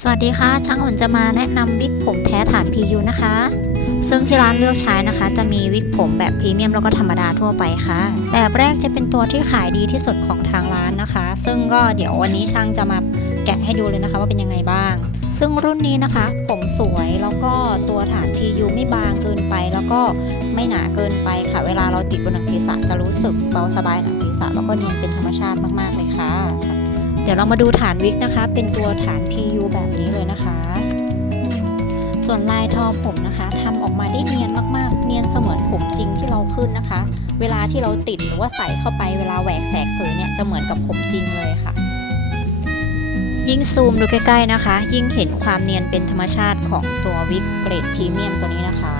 สวัสดีค่ะ ช่างอ่นจะมาแนะนำวิกผมแท้ฐาน PU นะคะ ซึ่งที่ร้านเลือกใช้นะคะ จะมีวิกผมแบบพรีเมียมแล้วก็ธรรมดาทั่วไปค่ะ แบบแรกจะเป็นตัวที่ขายดีที่สุดของทางร้านนะคะ ซึ่งก็เดี๋ยววันนี้ช่างจะมาแกะให้ดูเลยนะคะว่าเป็นยังไงบ้าง ซึ่งรุ่นนี้นะคะ ผมสวยแล้วก็ตัวฐาน PU ไม่บางเกินไป แล้วก็ไม่หนาเกินไปค่ะ เวลาเราติดบนหนังศีรษะจะรู้สึกเบาสบายหนังศีรษะแล้วก็เนียนเป็นธรรมชาติมากๆเลยค่ะ เดี๋ยวเรามาดูฐานวิกนะคะ เป็นตัวฐาน PU แบบนี้เลยนะคะ ส่วนลายทอผมนะคะทำออกมาได้เนียนมากๆ เนียนเสมือนผมจริงที่เราขึ้นนะคะ เวลาที่เราติดหรือว่าใส่เข้าไปเวลาแหวกแสกเสยเนี่ยจะเหมือนกับผมจริงเลยค่ะ ยิ่งซูมดูใกล้ๆนะคะ ยิ่งเห็นความเนียนเป็นธรรมชาติของตัววิกเกรดพรีเมียมตัวนี้นะคะ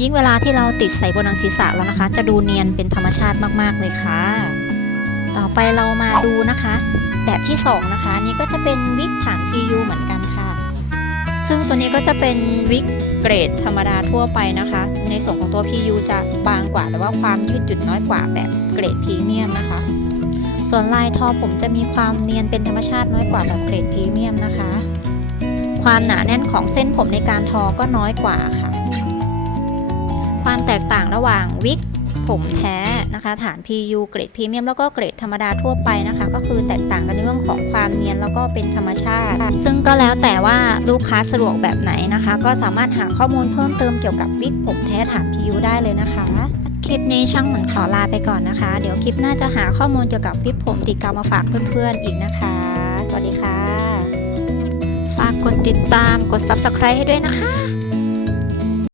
ยิ่งเวลาที่เราติดใส่บนหนังศีรษะแล้วนะคะ จะดูเนียนเป็นธรรมชาติมากๆเลยค่ะ ต่อไปเรามาดูนะคะ แบบที่ 2 นะคะนี่ก็จะเป็นวิกฐาน PU เหมือนกันค่ะ ซึ่งตัวนี้ก็จะเป็นวิกเกรดธรรมดาทั่วไปนะคะ ในส่วนของตัว PU จะบางกว่า แต่ว่าความยืดหยุ่นน้อยกว่าแบบเกรดพรีเมียมนะคะ ส่วนลายทอผมจะมีความเนียนเป็นธรรมชาติน้อยกว่าแบบเกรดพรีเมียมนะคะ ความหนาแน่นของเส้นผมในการทอก็น้อยกว่าค่ะ ความแตกต่างระหว่างวิกผมแท้ นะคะ ฐาน PU เกรดพรีเมียมแล้วก็เกรดธรรมดาทั่วไปนะคะ ก็คือแตกต่างกันในเรื่องของความเนียนแล้วก็เป็นธรรมชาติ ซึ่งก็แล้วแต่ว่าลูกค้าสะดวกแบบไหนนะคะ ก็สามารถหาข้อมูลเพิ่มเติมเกี่ยวกับวิกผมแท้ฐาน PU ได้เลยนะคะคลิปนี้ช่างเหมือนขอลาไปก่อนนะคะ เดี๋ยวคลิปหน้าจะหาข้อมูลเกี่ยวกับวิกผมติดกาวมาฝากเพื่อนๆอีกนะคะ สวัสดีค่ะ ฝากกดติดตามกด Subscribe ให้ด้วยนะคะ